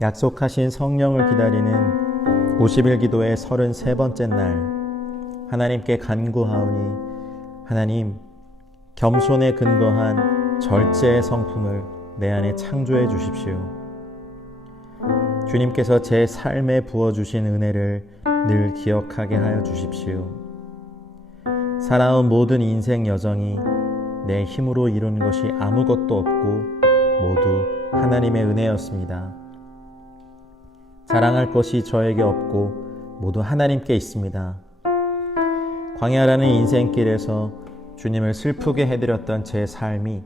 약속하신 성령을 기다리는 50일 기도의 33번째 날, 하나님께 간구하오니 하나님, 겸손에 근거한 절제의 성품을 내 안에 창조해 주십시오. 주님께서 제 삶에 부어주신 은혜를 늘 기억하게 하여 주십시오. 살아온 모든 인생 여정이 내 힘으로 이룬 것이 아무것도 없고 모두 하나님의 은혜였습니다. 자랑할 것이 저에게 없고 모두 하나님께 있습니다. 광야라는 인생길에서 주님을 슬프게 해드렸던 제 삶이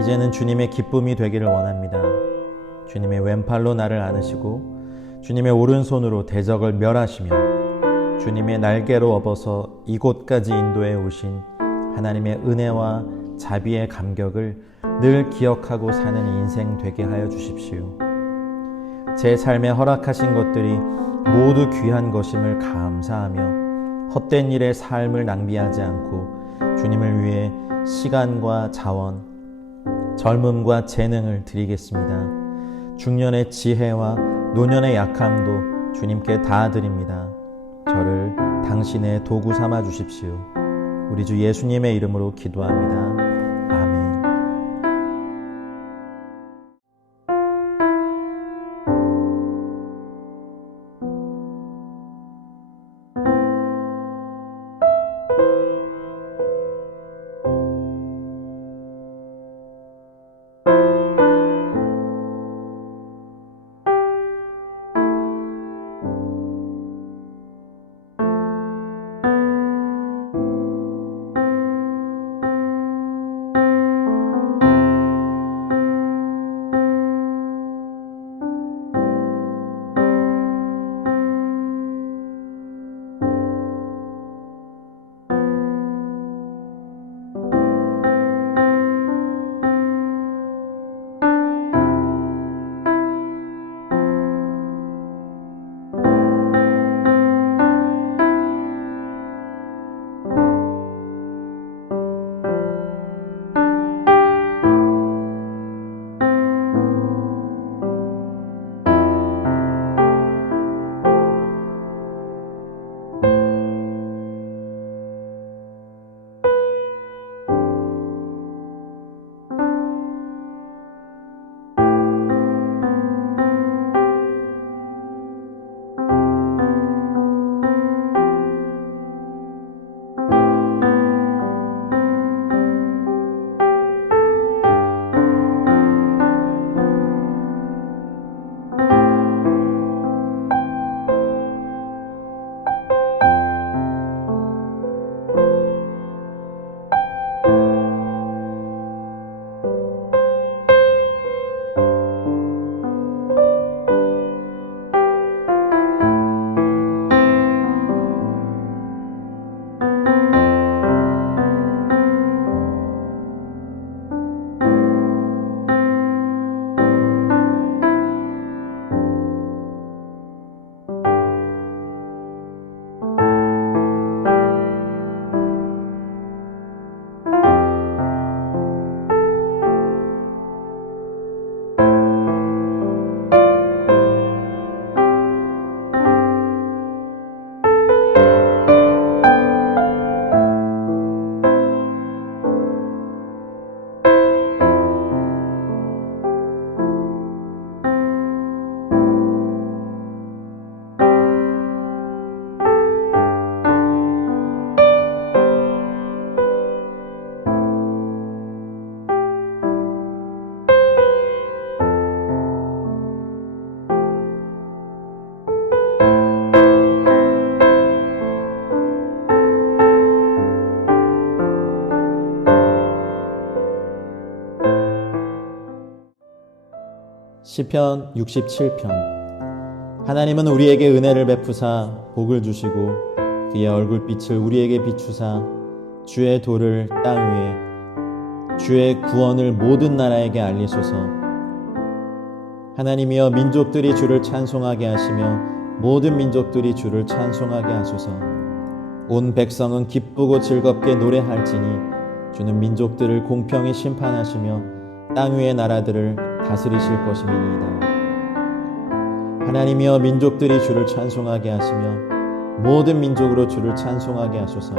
이제는 주님의 기쁨이 되기를 원합니다. 주님의 왼팔로 나를 안으시고 주님의 오른손으로 대적을 멸하시며 주님의 날개로 업어서 이곳까지 인도해 오신 하나님의 은혜와 자비의 감격을 늘 기억하고 사는 인생 되게 하여 주십시오. 제 삶에 허락하신 것들이 모두 귀한 것임을 감사하며 헛된 일에 삶을 낭비하지 않고 주님을 위해 시간과 자원, 젊음과 재능을 드리겠습니다. 중년의 지혜와 노년의 약함도 주님께 다 드립니다. 저를 당신의 도구 삼아 주십시오. 우리 주 예수님의 이름으로 기도합니다. 아멘. 시편 67편. 하나님은 우리에게 은혜를 베푸사 복을 주시고 그의 얼굴빛을 우리에게 비추사 주의 도를 땅 위에 주의 구원을 모든 나라에게 알리소서. 하나님이여, 민족들이 주를 찬송하게 하시며 모든 민족들이 주를 찬송하게 하소서. 온 백성은 기쁘고 즐겁게 노래할지니 주는 민족들을 공평히 심판하시며 땅 위의 나라들을 다스리실 것임이니이다. 하나님이여 민족들이 주를 찬송하게 하시며 모든 민족으로 주를 찬송하게 하소서.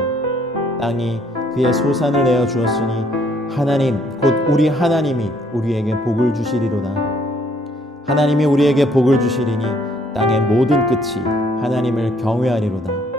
땅이 그의 소산을 내어 주었으니 하나님 곧 우리 하나님이 우리에게 복을 주시리로다. 하나님이 우리에게 복을 주시리니 땅의 모든 끝이 하나님을 경외하리로다.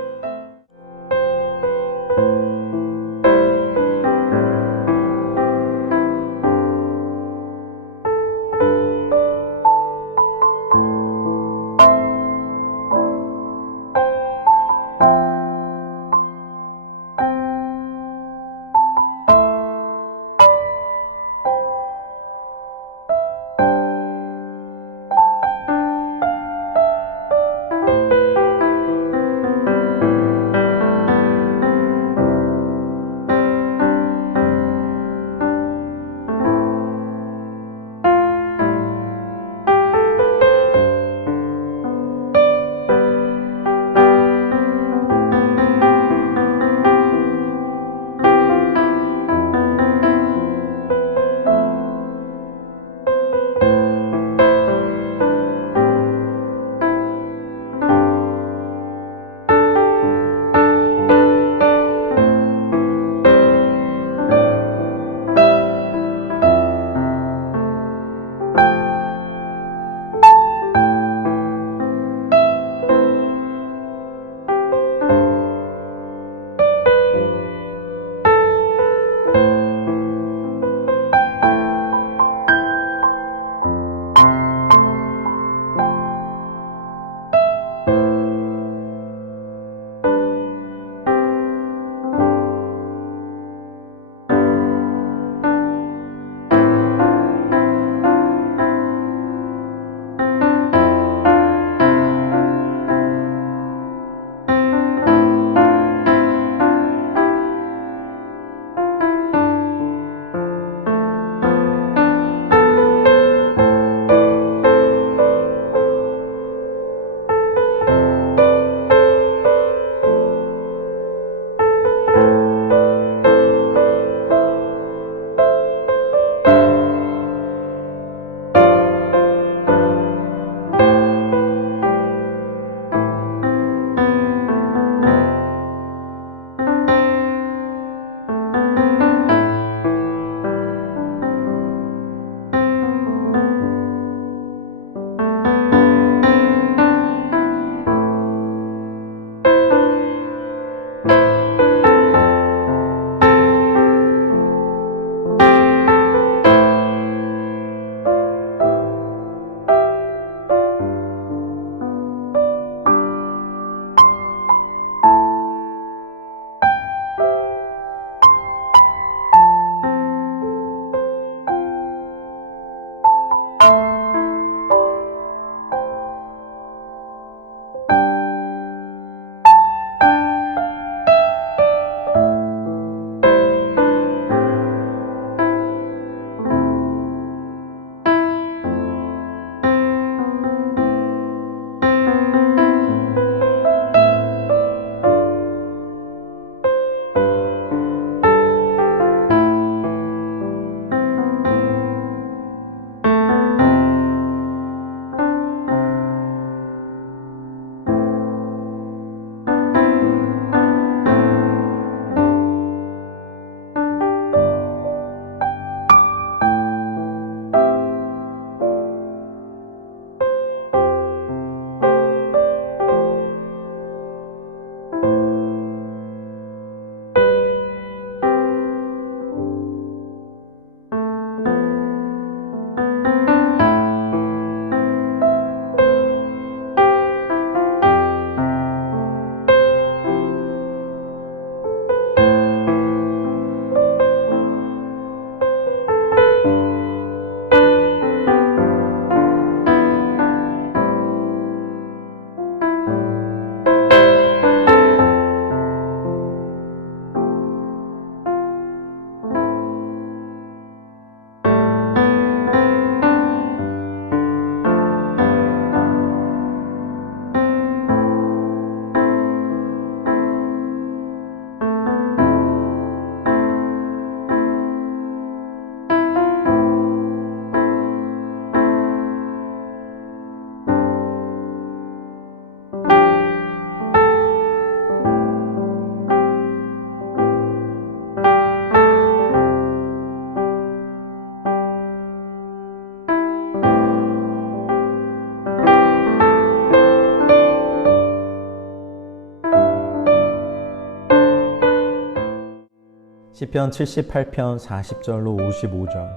시편 78편 40절로 55절.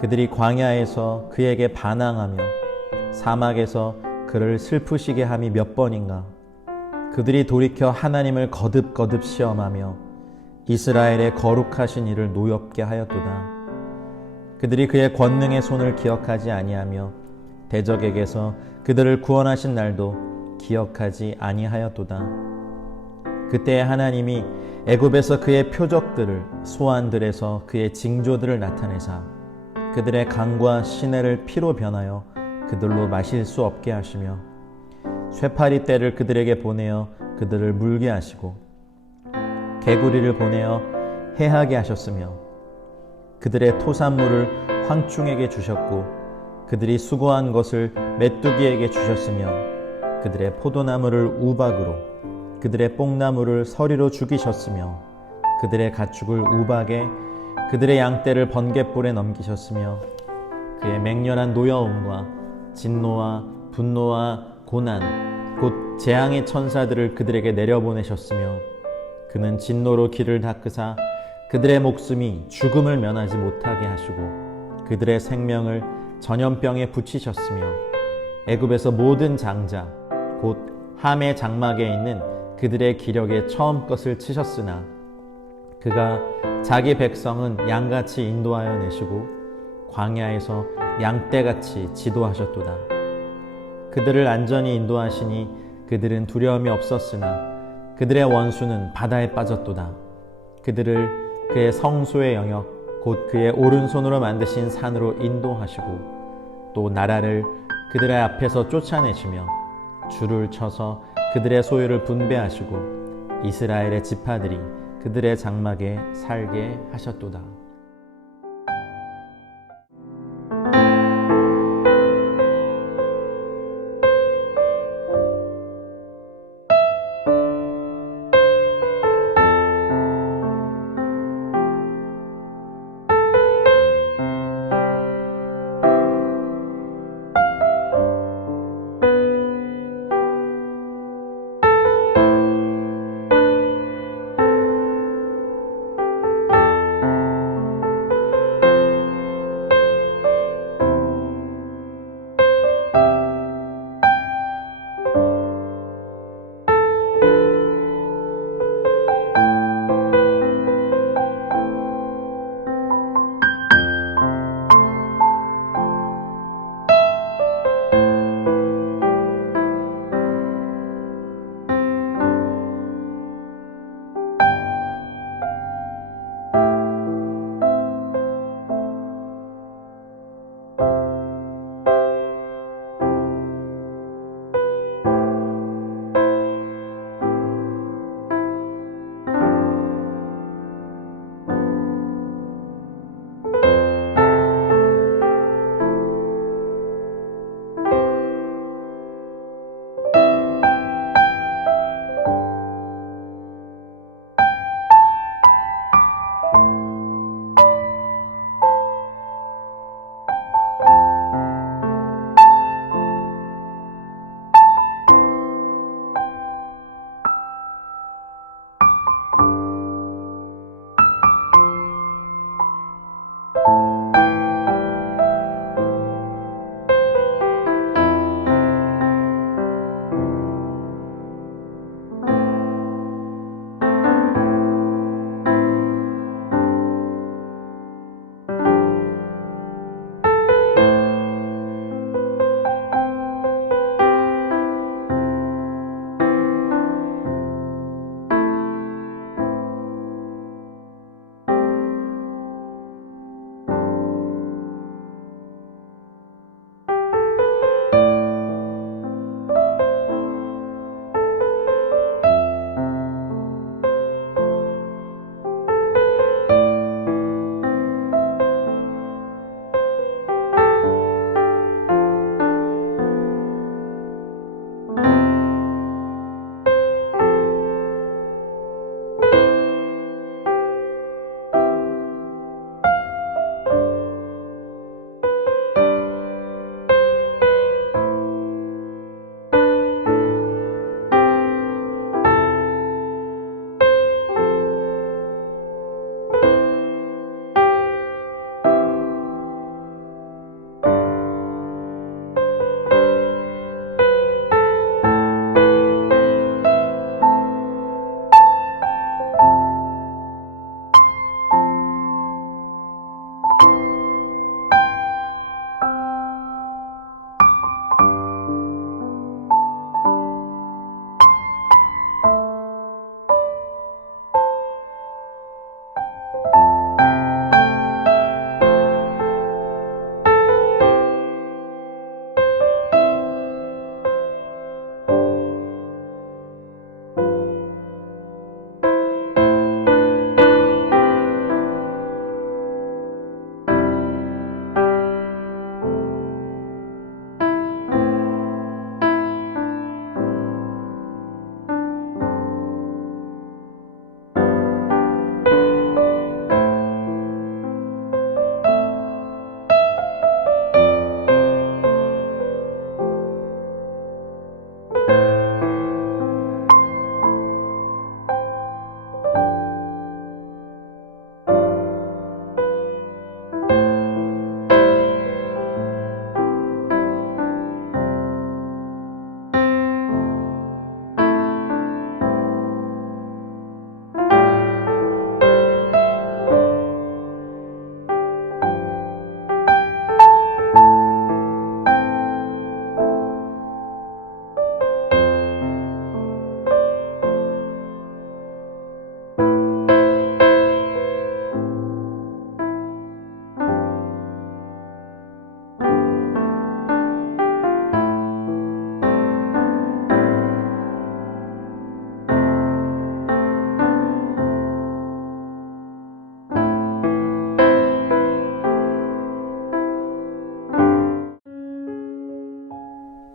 그들이 광야에서 그에게 반항하며 사막에서 그를 슬프시게 함이 몇 번인가. 그들이 돌이켜 하나님을 거듭거듭 시험하며 이스라엘의 거룩하신 이를 노엽게 하였도다. 그들이 그의 권능의 손을 기억하지 아니하며 대적에게서 그들을 구원하신 날도 기억하지 아니하였도다. 그때 하나님이 애굽에서 그의 표적들을, 소환들에서 그의 징조들을 나타내사 그들의 강과 시내를 피로 변하여 그들로 마실 수 없게 하시며 쇠파리 떼를 그들에게 보내어 그들을 물게 하시고 개구리를 보내어 해하게 하셨으며 그들의 토산물을 황충에게 주셨고 그들이 수고한 것을 메뚜기에게 주셨으며 그들의 포도나무를 우박으로 그들의 뽕나무를 서리로 죽이셨으며 그들의 가축을 우박에 그들의 양떼를 번갯불에 넘기셨으며 그의 맹렬한 노여움과 진노와 분노와 고난 곧 재앙의 천사들을 그들에게 내려보내셨으며 그는 진노로 길을 닦으사 그들의 목숨이 죽음을 면하지 못하게 하시고 그들의 생명을 전염병에 붙이셨으며 애굽에서 모든 장자 곧 함의 장막에 있는 그들의 기력에 처음 것을 치셨으나 그가 자기 백성은 양같이 인도하여 내시고 광야에서 양떼같이 지도하셨도다. 그들을 안전히 인도하시니 그들은 두려움이 없었으나 그들의 원수는 바다에 빠졌도다. 그들을 그의 성소의 영역 곧 그의 오른손으로 만드신 산으로 인도하시고 또 나라를 그들의 앞에서 쫓아내시며 줄을 쳐서 그들의 소유를 분배하시고 이스라엘의 지파들이 그들의 장막에 살게 하셨도다.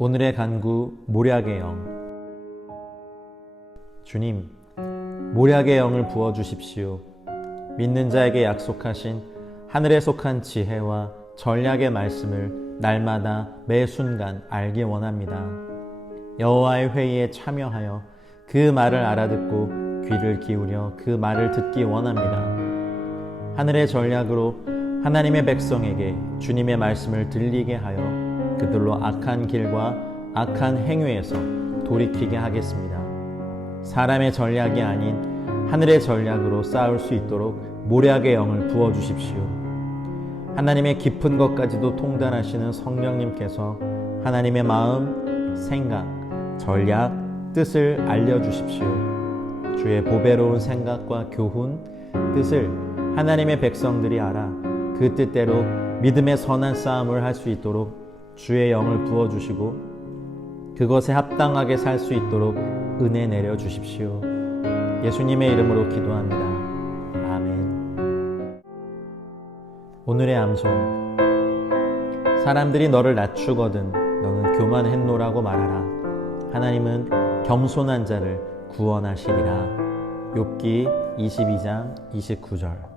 오늘의 간구 모략의 영. 주님, 모략의 영을 부어주십시오. 믿는 자에게 약속하신 하늘에 속한 지혜와 전략의 말씀을 날마다 매 순간 알기 원합니다. 여호와의 회의에 참여하여 그 말을 알아듣고 귀를 기울여 그 말을 듣기 원합니다. 하늘의 전략으로 하나님의 백성에게 주님의 말씀을 들리게 하여 그들로 악한 길과 악한 행위에서 돌이키게 하겠습니다. 사람의 전략이 아닌 하늘의 전략으로 싸울 수 있도록 모략의 영을 부어주십시오. 하나님의 깊은 것까지도 통달하시는 성령님께서 하나님의 마음, 생각, 전략, 뜻을 알려주십시오. 주의 보배로운 생각과 교훈, 뜻을 하나님의 백성들이 알아 그 뜻대로 믿음의 선한 싸움을 할 수 있도록 주의 영을 부어주시고 그것에 합당하게 살 수 있도록 은혜 내려주십시오. 예수님의 이름으로 기도합니다. 아멘. 오늘의 암송. 사람들이 너를 낮추거든 너는 교만했노라고 말하라. 하나님은 겸손한 자를 구원하시리라. 욥기 22장 29절.